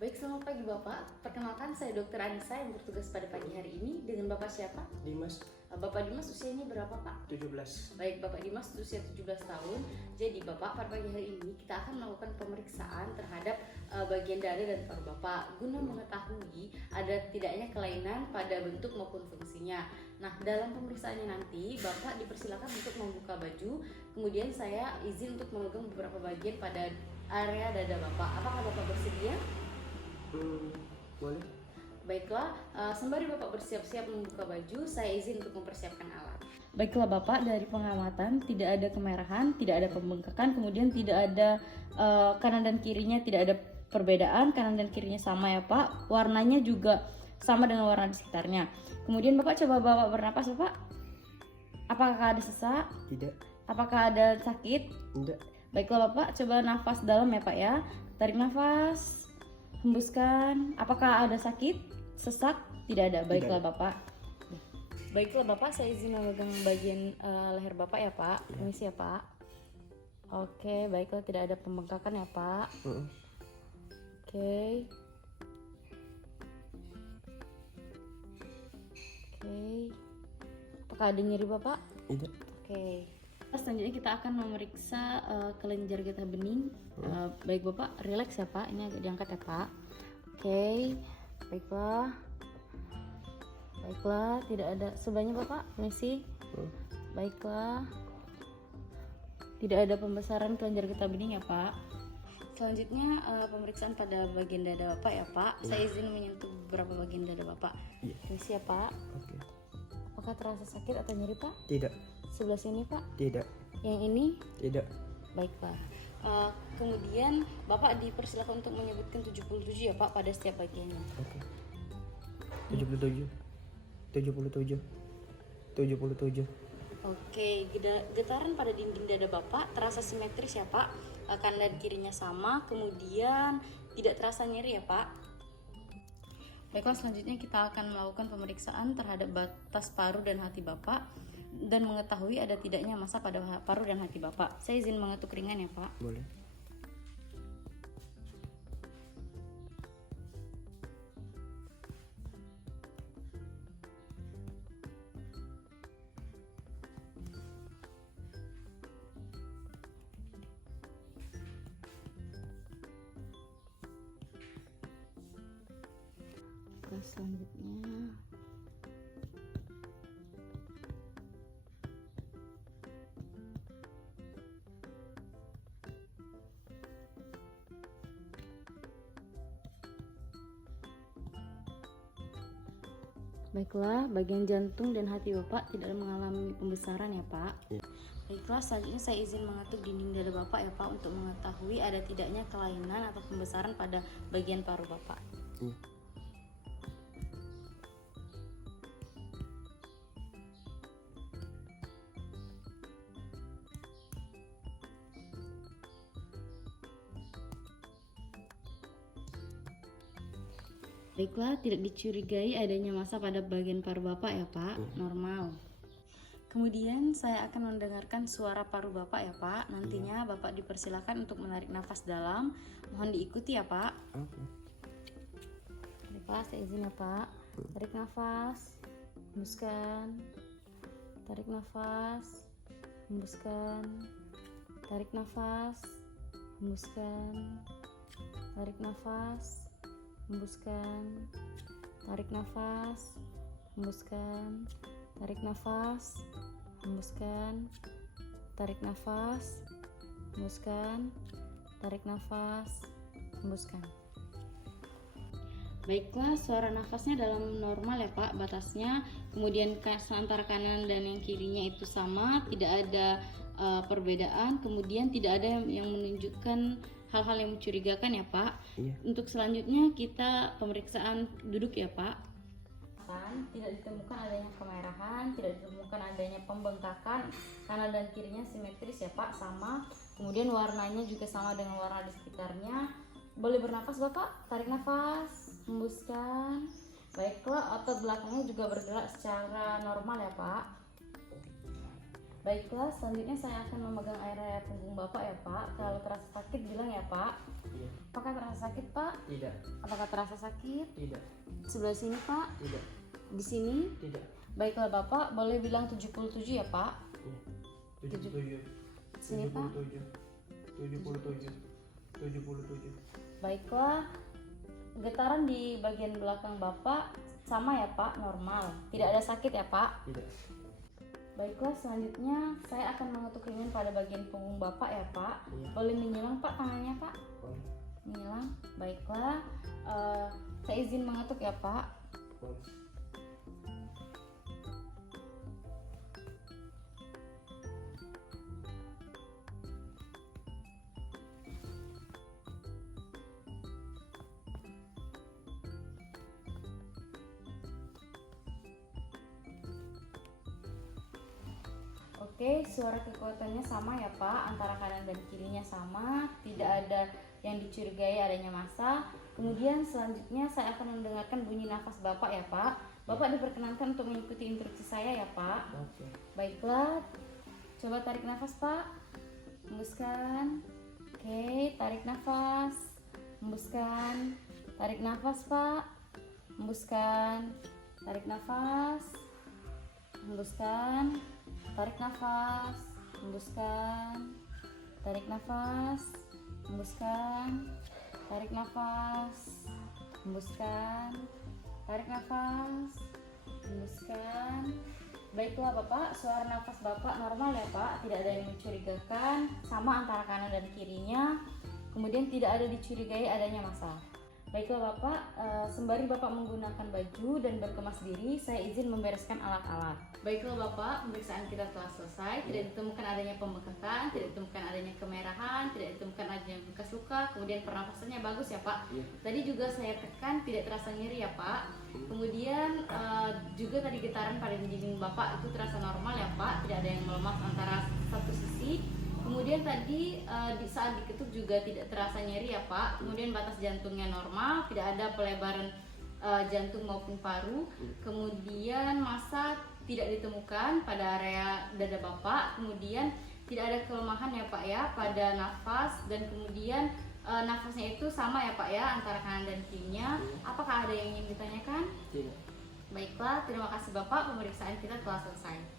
Baik, selamat pagi Bapak. Perkenalkan saya Dr. Anissa yang bertugas pada pagi hari ini. Dengan Bapak siapa? Dimas, Bapak Dimas usianya berapa Pak? 17. Baik, Bapak Dimas usia 17 tahun. Jadi Bapak, pada pagi hari ini kita akan melakukan pemeriksaan terhadap bagian dada dan paru Bapak guna mengetahui ada tidaknya kelainan pada bentuk maupun fungsinya. Nah, dalam pemeriksaannya nanti Bapak dipersilakan untuk membuka baju. Kemudian saya izin untuk memegang beberapa bagian pada area dada Bapak. Apakah Bapak bersedia? Boleh? Baiklah, sembari Bapak bersiap-siap membuka baju, saya izin untuk mempersiapkan alat. Baiklah Bapak, dari pengamatan tidak ada kemerahan, tidak ada pembengkakan, kemudian tidak ada kanan dan kirinya tidak ada perbedaan, kanan dan kirinya sama ya Pak. Warnanya juga sama dengan warna di sekitarnya. Kemudian Bapak coba bawa bernapas Bapak. Apakah ada sesak? Tidak. Apakah ada sakit? Tidak. Baiklah Bapak, coba nafas dalam ya Pak ya. Tarik nafas, hembuskan. Apakah ada sakit? Sesak? Tidak ada. Baiklah Bapak. Baiklah Bapak, saya izin memegang bagian leher Bapak ya Pak. Permisi ya Pak. Oke, baiklah, tidak ada pembengkakan ya Pak. Oke. Oke. Apakah ada nyeri Bapak? Tidak. Oke. Selanjutnya kita akan memeriksa kelenjar getah bening. Baik Bapak, relax ya Pak. Ini agak diangkat ya Pak. Oke. Baiklah. Baiklah, tidak ada sebelahnya Bapak. Permisi. Baiklah. Tidak ada pembesaran kelenjar getah bening ya Pak. Selanjutnya pemeriksaan pada bagian dada Bapak ya Pak. Saya izin menyentuh beberapa bagian dada Bapak. Permisi ya Pak. Oke. Apakah terasa sakit atau nyeri Pak? Tidak. Sebelah sini Pak. Tidak. Yang ini? Tidak. Baiklah. Kemudian Bapak dipersilakan untuk menyebutkan 77 ya Pak pada setiap bagiannya. Oke. 77. 77. 77. Oke, getaran pada dinding dada Bapak terasa simetris ya Pak. Kanan dan kirinya sama, kemudian tidak terasa nyeri ya Pak. Baiklah, selanjutnya kita akan melakukan pemeriksaan terhadap batas paru dan hati Bapak dan mengetahui ada tidaknya massa pada paru dan hati Bapak. Saya izin mengetuk ringan ya Pak. Boleh. Selanjutnya baiklah, bagian jantung dan hati Bapak tidak mengalami pembesaran ya Pak. Baiklah, selanjutnya saya izin mengetuk dinding dada Bapak ya Pak untuk mengetahui ada tidaknya kelainan atau pembesaran pada bagian paru Bapak. Baiklah, tidak dicurigai adanya massa pada bagian paru Bapak ya Pak, normal. Kemudian saya akan mendengarkan suara paru Bapak ya Pak. Nantinya Bapak dipersilakan untuk menarik nafas dalam. Mohon diikuti ya Pak. Oke. Baik, saya izin ya Pak. Tarik nafas, hembuskan. Tarik nafas, hembuskan. Tarik nafas, hembuskan. Tarik nafas, hembuskan. Tarik nafas, hembuskan. Tarik nafas, hembuskan. Tarik nafas, hembuskan. Tarik nafas, hembuskan. Baiklah, suara nafasnya dalam normal ya Pak, batasnya. Kemudian antara kanan dan yang kirinya itu sama, tidak ada perbedaan. Kemudian tidak ada yang menunjukkan hal-hal yang mencurigakan ya Pak. Untuk selanjutnya kita pemeriksaan duduk ya Pak. Tidak ditemukan adanya kemerahan, tidak ditemukan adanya pembengkakan, kanan dan kirinya simetris ya Pak, sama. Kemudian warnanya juga sama dengan warna di sekitarnya. Boleh bernafas Bapak, tarik nafas, hembuskan. Baiklah, otot belakangnya juga bergerak secara normal ya Pak. Baiklah, selanjutnya saya akan memegang area punggung Bapak ya Pak. Kalau terasa sakit bilang ya Pak. Iya. Apakah terasa sakit Pak? Tidak. Apakah terasa sakit? Tidak. Sebelah sini Pak? Tidak. Di sini? Tidak. Baiklah Bapak, boleh bilang 77 ya Pak? Iya. 77. Sini Pak? 77. 77. Baiklah, getaran di bagian belakang Bapak sama ya Pak, normal. Tidak ada sakit ya Pak? Tidak. Baiklah, selanjutnya saya akan mengetuk ringan pada bagian punggung Bapak ya Pak. Iya. Boleh menyilang Pak tangannya Pak? Boleh. Menyilang. Baiklah, saya izin mengetuk ya Pak. Boleh. Oke, suara kekuatannya sama ya Pak, antara kanan dan kirinya sama, tidak ada yang dicurigai adanya massa. Kemudian selanjutnya saya akan mendengarkan bunyi nafas Bapak ya Pak. Bapak diperkenankan untuk mengikuti instruksi saya ya Pak. Oke. Baiklah, coba tarik nafas Pak, hembuskan. Oke, tarik nafas, hembuskan. Tarik nafas Pak, hembuskan. Tarik nafas, hembuskan. Tarik nafas, hembuskan. Tarik nafas, hembuskan. Tarik nafas, hembuskan. Tarik nafas, hembuskan. Baiklah Bapak, suara nafas Bapak normal ya Pak, tidak ada yang mencurigakan, sama antara kanan dan kirinya. Kemudian tidak ada dicurigai adanya massa. Baiklah Bapak, sembari Bapak menggunakan baju dan berkemas diri, saya izin membereskan alat-alat. Baiklah Bapak, pemeriksaan kita telah selesai. Tidak ditemukan adanya pembengkakan, tidak ditemukan adanya kemerahan, tidak ditemukan adanya bekas luka. Kemudian pernapasannya bagus ya Pak. Iya. Tadi juga saya tekan, tidak terasa nyeri ya Pak. Kemudian juga tadi getaran pada dinding Bapak itu terasa normal ya Pak, tidak ada yang melemah antara satu sisi. Kemudian tadi di saat diketuk juga tidak terasa nyeri ya Pak. Kemudian batas jantungnya normal, tidak ada pelebaran jantung maupun paru. Kemudian massa tidak ditemukan pada area dada Bapak. Kemudian tidak ada kelemahan ya Pak ya pada nafas, dan kemudian nafasnya itu sama ya Pak ya antara kanan dan kirinya. Apakah ada yang ingin ditanyakan? Tidak. Baiklah, terima kasih Bapak, pemeriksaan kita telah selesai.